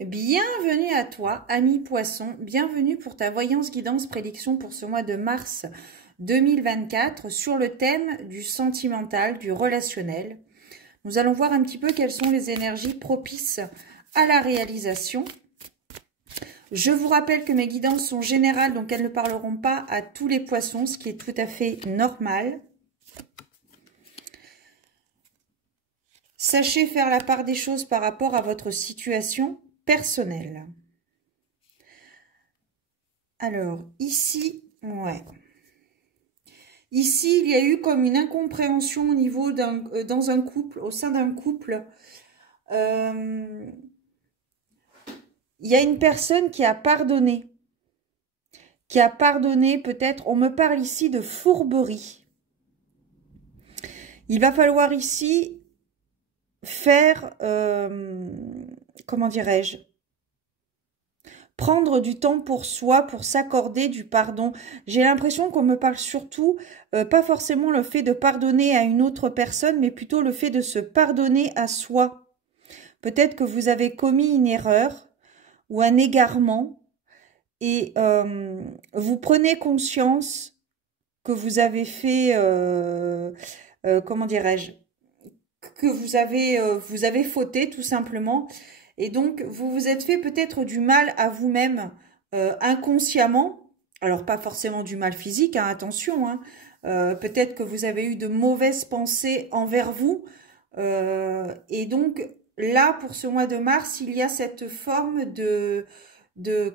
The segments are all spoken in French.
Bienvenue à toi, ami poisson, bienvenue pour ta voyance guidance prédiction pour ce mois de mars 2024 sur le thème du sentimental, du relationnel. Nous allons voir un petit peu quelles sont les énergies propices à la réalisation. Je vous rappelle que mes guidances sont générales, donc elles ne parleront pas à tous les poissons, ce qui est tout à fait normal. Sachez faire la part des choses par rapport à votre situation personnelle. Alors, ici, ouais. Ici, il y a eu comme une incompréhension au niveau dans un couple, au sein d'un couple. Il y a une personne qui a pardonné. Peut-être, on me parle ici de fourberie. Il va falloir ici faire, comment dirais-je, prendre du temps pour soi, pour s'accorder du pardon. J'ai l'impression qu'on me parle surtout, pas forcément le fait de pardonner à une autre personne, mais plutôt le fait de se pardonner à soi. Peut-être que vous avez commis une erreur ou un égarement et vous prenez conscience que vous avez fait, comment dirais-je, que vous avez fauté tout simplement. Et donc, vous vous êtes fait peut-être du mal à vous-même inconsciemment. Alors, pas forcément du mal physique, hein, attention. Hein. Peut-être que vous avez eu de mauvaises pensées envers vous. Et donc, là, pour ce mois de mars, il y a cette forme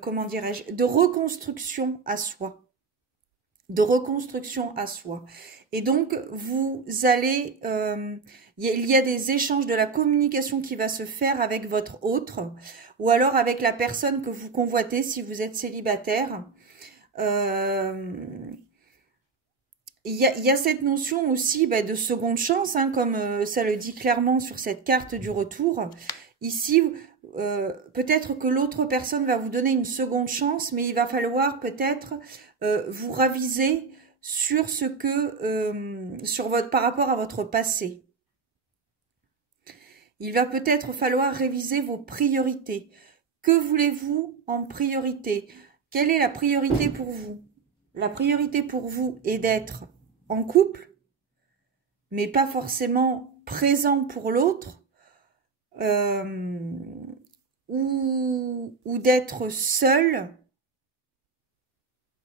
comment dirais-je, de reconstruction à soi. Et donc, vous allez... il y a des échanges, de la communication qui va se faire avec votre autre ou alors avec la personne que vous convoitez si vous êtes célibataire. Il y a cette notion aussi de seconde chance, hein, comme ça le dit clairement sur cette carte du retour. Ici, peut-être que l'autre personne va vous donner une seconde chance, mais il va falloir peut-être vous raviser sur ce que, par rapport à votre passé. Il va peut-être falloir réviser vos priorités. Que voulez-vous en priorité? Quelle est la priorité pour vous? La priorité pour vous est d'être en couple, mais pas forcément présent pour l'autre, ou d'être seul.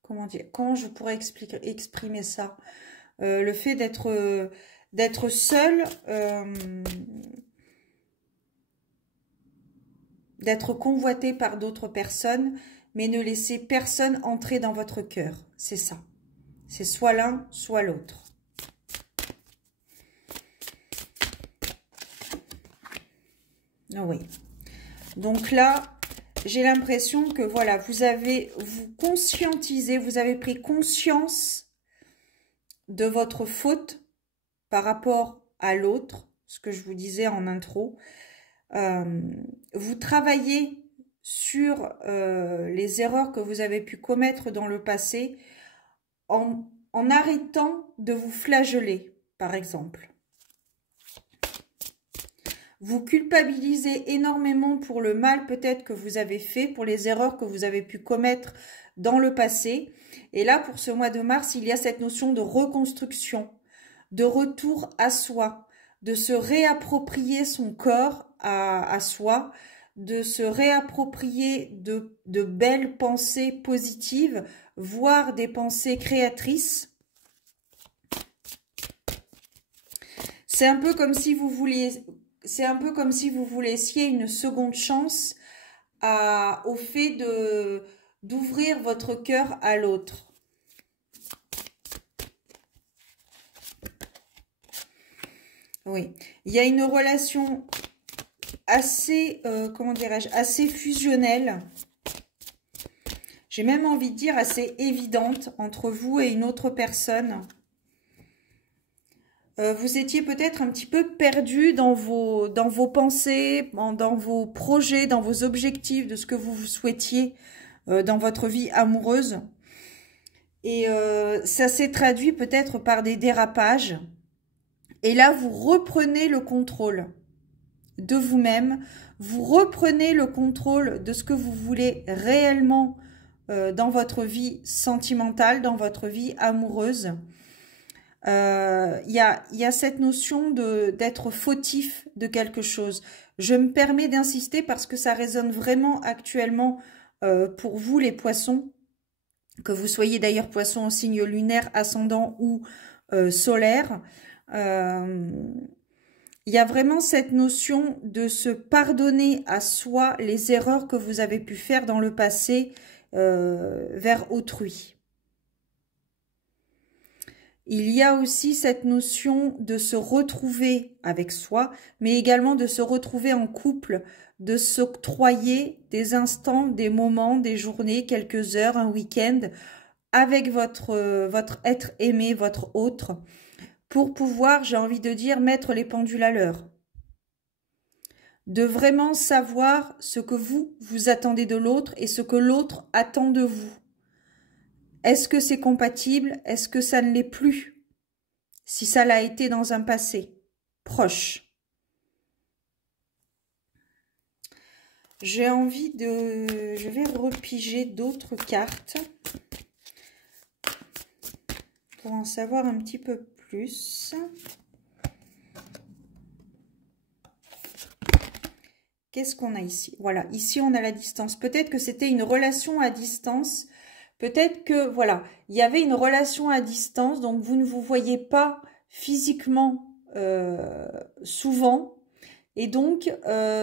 Comment dire? Comment je pourrais exprimer ça? Le fait d'être seul, d'être convoité par d'autres personnes, mais ne laisser personne entrer dans votre cœur. C'est ça. C'est soit l'un, soit l'autre. Oui. Donc là, j'ai l'impression que voilà, vous conscientisez, vous avez pris conscience de votre faute par rapport à l'autre, ce que je vous disais en intro. Vous travaillez sur les erreurs que vous avez pu commettre dans le passé en arrêtant de vous flageller, par exemple. Vous culpabilisez énormément pour le mal peut-être que vous avez fait, pour les erreurs que vous avez pu commettre dans le passé. Et là, pour ce mois de mars, il y a cette notion de reconstruction, de retour à soi, de se réapproprier son corps à soi, de se réapproprier de belles pensées positives, voire des pensées créatrices. C'est un peu comme si vous vouliez... C'est un peu comme si vous laissiez une seconde chance au fait d'ouvrir votre cœur à l'autre. Oui, il y a une relation assez, comment dirais-je, assez fusionnelle. J'ai même envie de dire assez évidente entre vous et une autre personne. Vous étiez peut-être un petit peu perdu dans vos pensées, dans vos projets, dans vos objectifs, de ce que vous souhaitiez dans votre vie amoureuse. Et ça s'est traduit peut-être par des dérapages. Et là, vous reprenez le contrôle. de vous-même. Vous reprenez le contrôle de ce que vous voulez réellement dans votre vie sentimentale, dans votre vie amoureuse. Il y a cette notion d'être fautif de quelque chose. Je me permets d'insister parce que ça résonne vraiment actuellement pour vous les poissons, que vous soyez d'ailleurs poisson en signe lunaire, ascendant ou solaire. Il y a vraiment cette notion de se pardonner à soi les erreurs que vous avez pu faire dans le passé vers autrui. Il y a aussi cette notion de se retrouver avec soi, mais également de se retrouver en couple, de s'octroyer des instants, des moments, des journées, quelques heures, un week-end, avec votre être aimé, votre autre, pour pouvoir, j'ai envie de dire, mettre les pendules à l'heure. De vraiment savoir ce que vous attendez de l'autre et ce que l'autre attend de vous. Est-ce que c'est compatible? Est-ce que ça ne l'est plus? Si ça l'a été dans un passé proche. J'ai envie de... Je vais repiger d'autres cartes pour en savoir un petit peu plus. Qu'est-ce qu'on a ici? Voilà, ici on a la distance. Peut-être que c'était une relation à distance. Peut-être que, voilà, il y avait une relation à distance, donc vous ne vous voyez pas physiquement souvent. Et donc,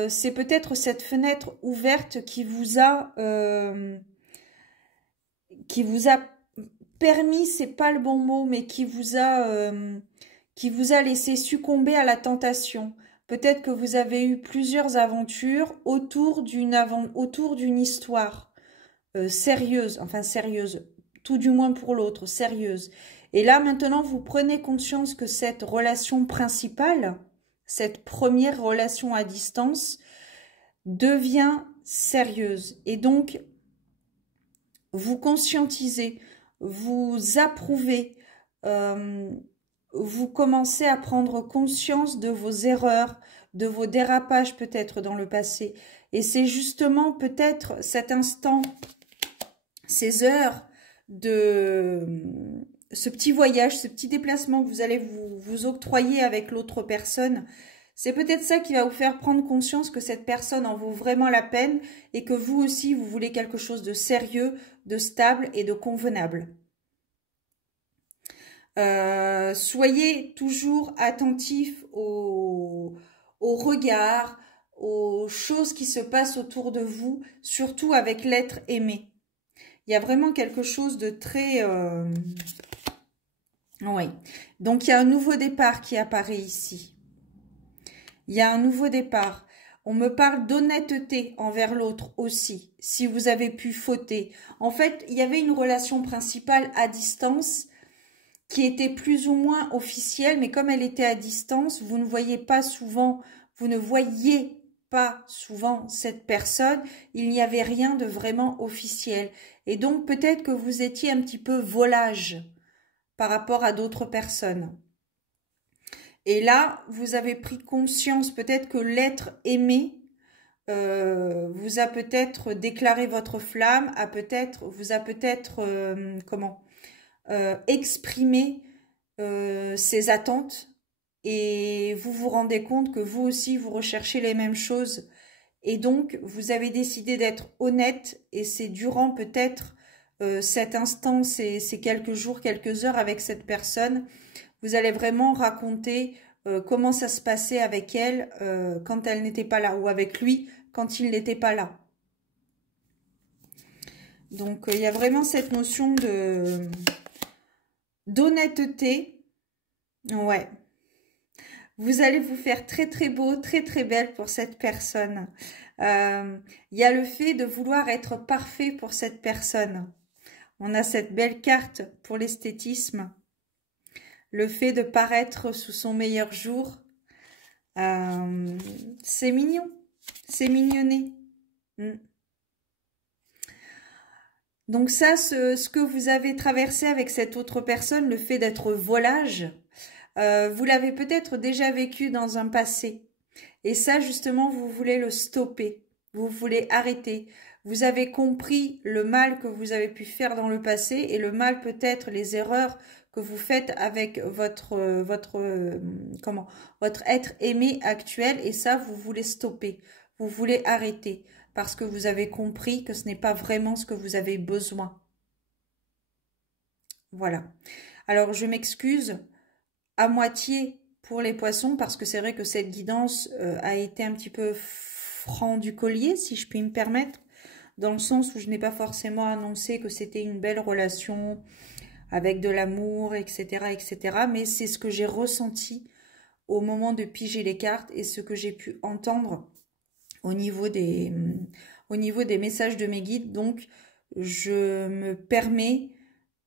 c'est peut-être cette fenêtre ouverte qui vous a permis, c'est pas le bon mot, mais qui vous a laissé succomber à la tentation. Peut-être que vous avez eu plusieurs aventures autour d'une histoire. Sérieuse, enfin sérieuse, tout du moins pour l'autre, sérieuse. Et là, maintenant, vous prenez conscience que cette relation principale, cette première relation à distance, devient sérieuse. Et donc, vous conscientisez, vous approuvez, vous commencez à prendre conscience de vos erreurs, de vos dérapages peut-être dans le passé. Et c'est justement peut-être cet instant, ces heures de ce petit voyage, ce petit déplacement que vous allez vous octroyer avec l'autre personne, c'est peut-être ça qui va vous faire prendre conscience que cette personne en vaut vraiment la peine et que vous aussi, vous voulez quelque chose de sérieux, de stable et de convenable. Soyez toujours attentifs aux regards, aux choses qui se passent autour de vous, surtout avec l'être aimé. Il y a vraiment quelque chose de très... Oui. Donc, il y a un nouveau départ qui apparaît ici. Il y a un nouveau départ. On me parle d'honnêteté envers l'autre aussi, si vous avez pu fauter. En fait, il y avait une relation principale à distance qui était plus ou moins officielle, mais comme elle était à distance, vous ne voyez pas souvent, vous ne voyez pas souvent cette personne, il n'y avait rien de vraiment officiel. Et donc, peut-être que vous étiez un petit peu volage par rapport à d'autres personnes. Et là, vous avez pris conscience peut-être que l'être aimé vous a peut-être déclaré votre flamme, vous a peut-être, exprimé ses attentes. Et vous vous rendez compte que vous aussi, vous recherchez les mêmes choses. Et donc, vous avez décidé d'être honnête et c'est durant peut-être cet instant, ces quelques jours, quelques heures avec cette personne, vous allez vraiment raconter comment ça se passait avec elle quand elle n'était pas là ou avec lui quand il n'était pas là. Donc, il y a vraiment cette notion d'honnêteté. Ouais. Vous allez vous faire très très beau, très très belle pour cette personne. Il y a le fait de vouloir être parfait pour cette personne. On a cette belle carte pour l'esthétisme. Le fait de paraître sous son meilleur jour. C'est mignon. C'est mignonné. Donc ça, ce que vous avez traversé avec cette autre personne, le fait d'être volage, vous l'avez peut-être déjà vécu dans un passé. Et ça, justement, vous voulez le stopper. Vous voulez arrêter. Vous avez compris le mal que vous avez pu faire dans le passé et le mal peut-être, les erreurs que vous faites avec votre être aimé actuel. Et ça, vous voulez stopper. Vous voulez arrêter parce que vous avez compris que ce n'est pas vraiment ce que vous avez besoin. Voilà. Alors, je m'excuse à moitié pour les poissons parce que c'est vrai que cette guidance a été un petit peu franc du collier, si je puis me permettre, dans le sens où je n'ai pas forcément annoncé que c'était une belle relation avec de l'amour, etc., etc. Mais c'est ce que j'ai ressenti au moment de piger les cartes et ce que j'ai pu entendre au niveau des messages de mes guides. Donc, je me permets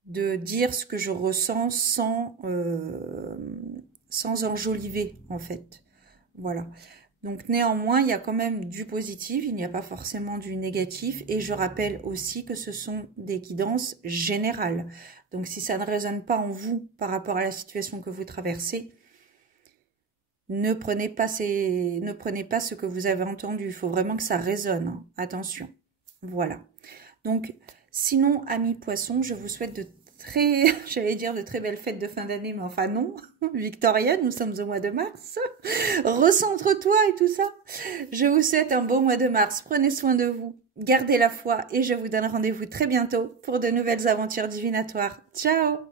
de dire ce que je ressens sans enjoliver, en fait. Voilà. Donc, néanmoins, il y a quand même du positif, il n'y a pas forcément du négatif. Et je rappelle aussi que ce sont des guidances générales. Donc, si ça ne résonne pas en vous par rapport à la situation que vous traversez, ne prenez pas ce que vous avez entendu. Il faut vraiment que ça résonne. Hein. Attention. Voilà. Donc, sinon, amis poissons, je vous souhaite j'allais dire de très belles fêtes de fin d'année, mais enfin non. Victoria, nous sommes au mois de mars. Recentre-toi et tout ça. Je vous souhaite un beau mois de mars. Prenez soin de vous. Gardez la foi et je vous donne rendez-vous très bientôt pour de nouvelles aventures divinatoires. Ciao!